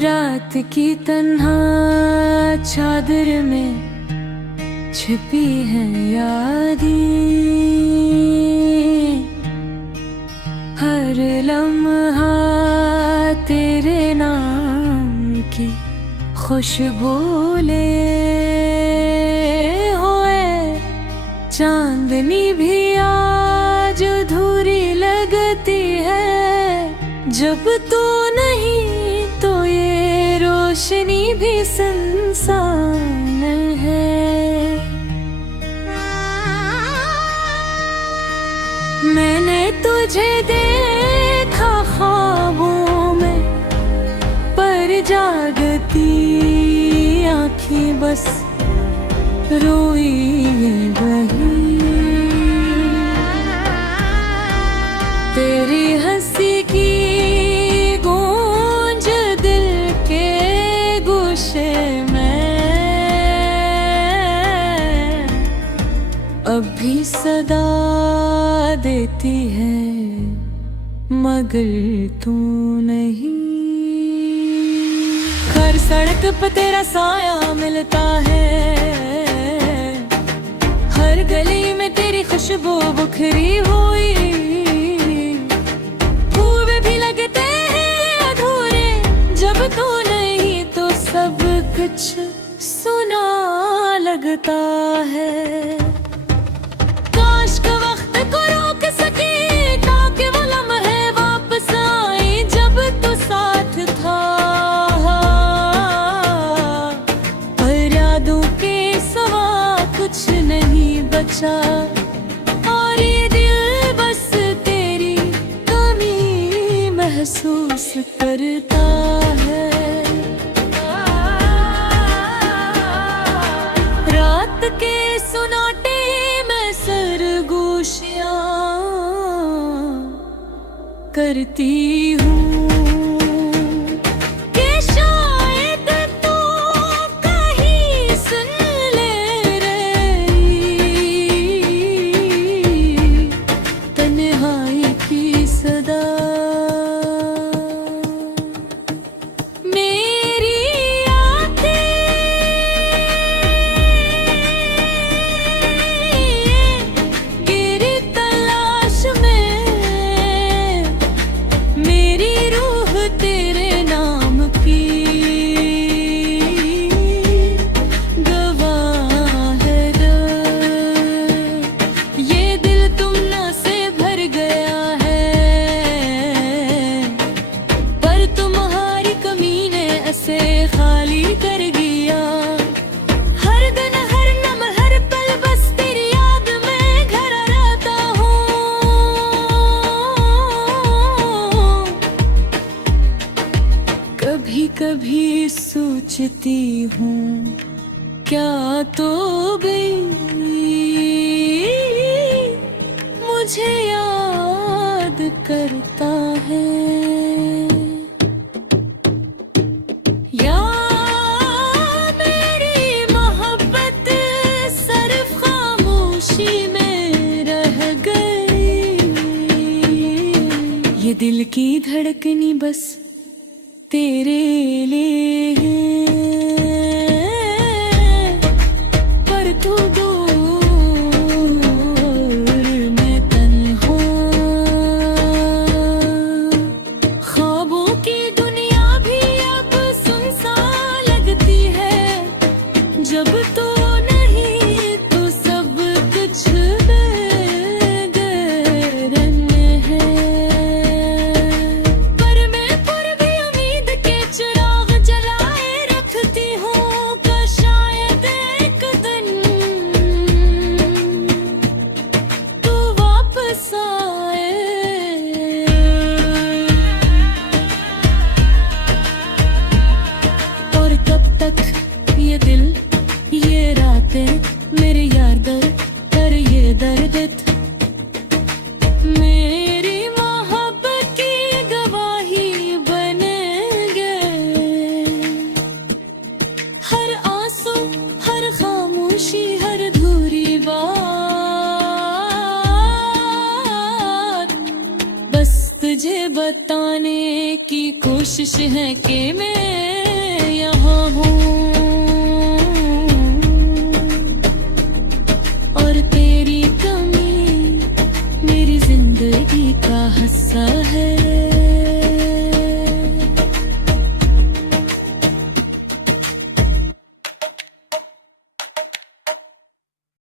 रात की तन्हा चादर में छिपी है यादें, हर लम्हा तेरे नाम की खुशबू ले होए। चांदनी भी आज अधूरी लगती है, जब तू नहीं तो ये रोशनी भी सुनसान है। मैंने तुझे देखा ख्वाबों में, पर जागती आँखें बस रोई बही। तेरी हंसी की गूंज दिल के गोशे में अब भी सदा देती है, मगर तू नहीं। हर सड़क पे तेरा साया मिलता है, हर गली में तेरी खुशबू बुखरी हुई। फूल भी लगते हैं अधूरे, जब तू नहीं तो सब कुछ सुना लगता है। काश का वक्त को रोक सके, ताकि वो लम्हे वापस आए जब तू साथ था। पर यादों के सिवा कुछ नहीं बचा, और ये दिल बस तेरी कमी महसूस करता है। रात के सुनाटे में सरगोशियां करती हूँ कि शायद तू कहीं सुन ले रही तन्हाई की सदा। मेरी आँखें गिरी तलाश में, मेरी रूह तेरे नाम की गवाह है। ये दिल तुमना से भर गया है, पर तुम्हारी कमी ने ऐसे खाली कर दिया। हर दिन हर नम हर पल बस तेरी याद में घरा रहता हूँ। कभी कभी सोचती हूँ, क्या तो गई मुझे याद करता है। या मेरी मोहब्बत सिर्फ खामोशी में रह गई। ये दिल की धड़कनी बस तेरे लिए है, पर तू दूर में तन्हा। ख्वाबों की दुनिया भी अब सुनसान लगती है, जब तू नहीं तो सब कुछ बेदर्द है। पर मैं पूरी उम्मीद के चिराग जला तुझे बताने की कोशिश है कि मैं यहाँ हूँ।